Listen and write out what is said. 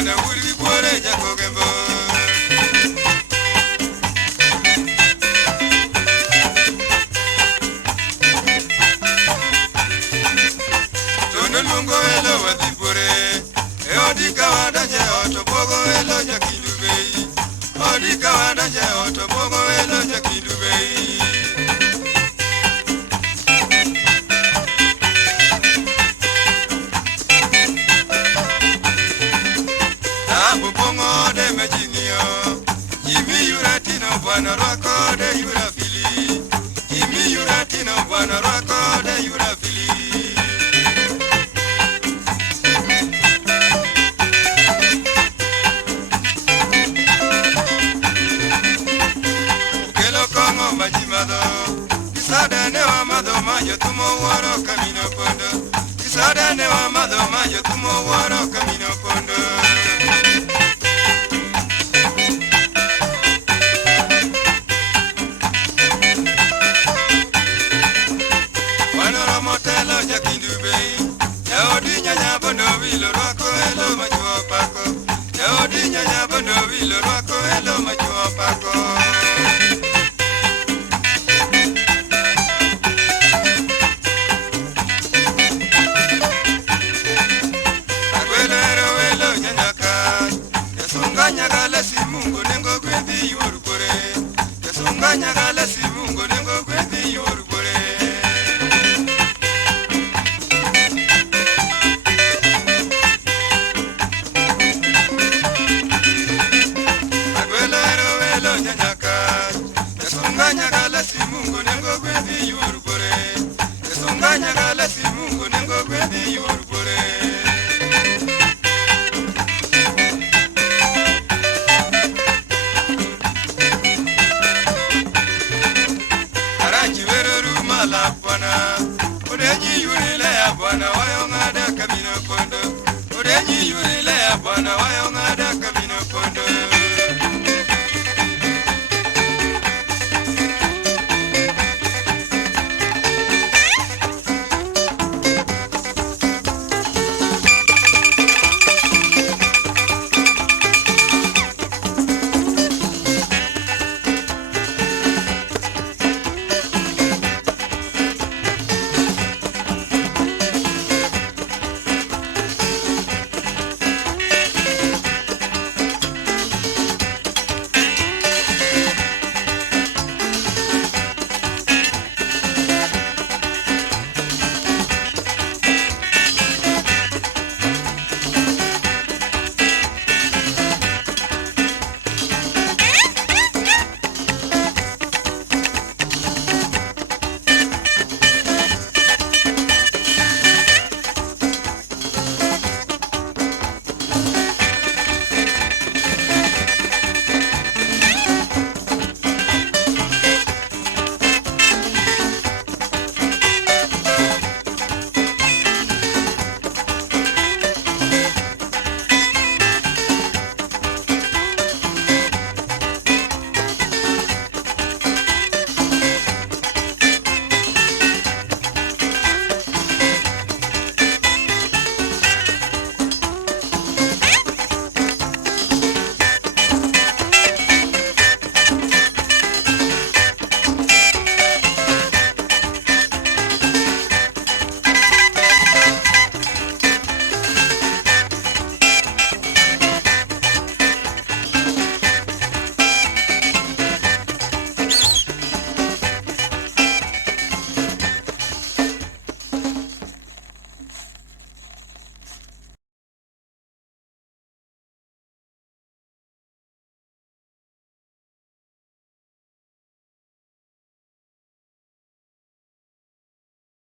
bwana uri bore jakogembo Tono lungo elo wadhi bore e odika wadanje otopogo elo nyakindu bei odika wadanje otopogo elo nyakindu bei Bongo de mejinio Jimmy Yuratino bwana rwako de Yurafili Jimmy Yuratino bwana rwako de Yurafili Ukelo kongo majimado Kisada ne wa mado mayo tumo waro camino pondo Kisada ne wa mado mayo tumo waro camino pondo Bwana wayongada